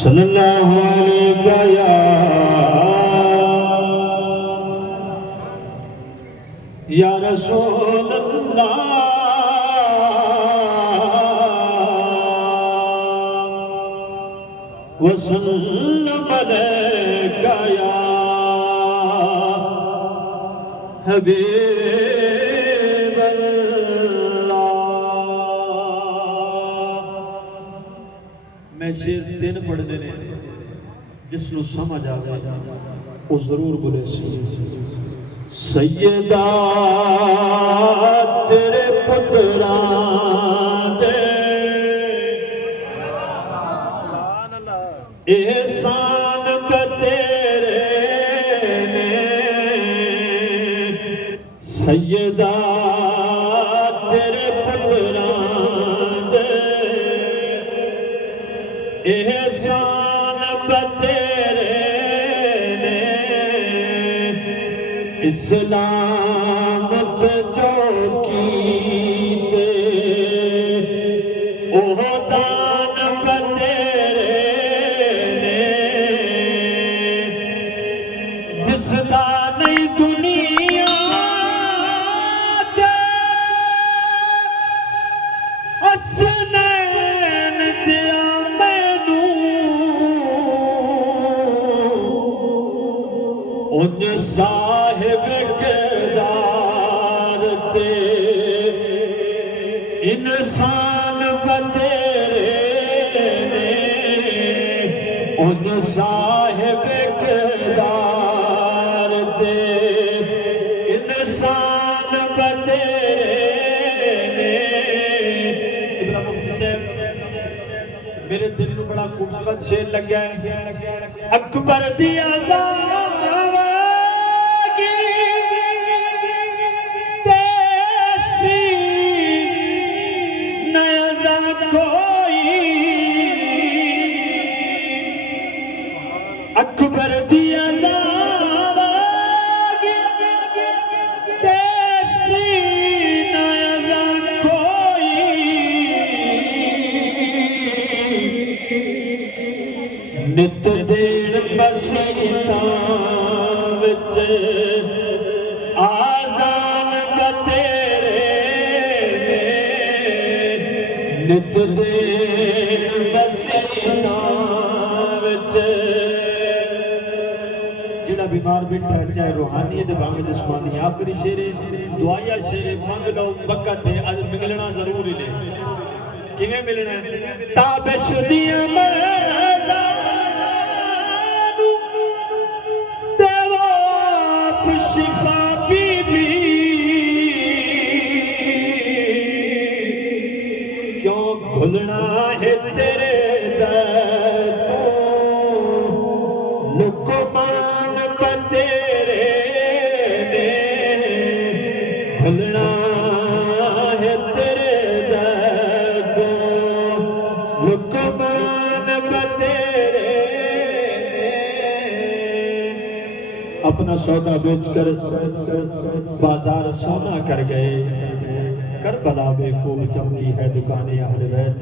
सल्लल्लाहु अलैहि या रसूल अल्लाह वसल्लम अलैका या हबीब अल्लाह। मैं शेर तीन पढ़ने ने जिसनों समझ आवे वो जरूर बोले सैयदा तेरे पुत्रां दे एहसान तेरे ने सैयदा तेरे पुत्रां दे एहसान तेरे ने इस्लाम जो कीते ओह दान तेरे ने जिसदा नहीं दुनिया हसनैन दिया मैनू उन साहिब किरदार ते इंसान बतेरे ने उन साहिब किरदार ते इंसान बतेरे ने। मेरे दिल को बड़ा खूबसूरत शेर लग्या है। अकबर दी आवाज़ देसी नज़ा कोई अकबर दी आवाज़ देसी नज़ा कोई नित देण मसीतां विच आज़ान तेरे ने नित देण मसीतां विच जिहड़ा बीमार बैठा चाहे रूहानियत भावें जिस्मानी आखिरी शेरे दुआया शेरे मंग लो वक़्त है अज मिलना जरूरी ने किवें मिलना ताबिश दियां मर्ज़ां शिफा बीबी क्यों भुलना है तेरे दर तो लुकमान बतेरे ने भुलना है तेरे दर तो लुकमान बतेरे अपना सौदा बेचकर बाजार सोना कर गए करबला में खूब चमकी है दुकानें अहल बैत।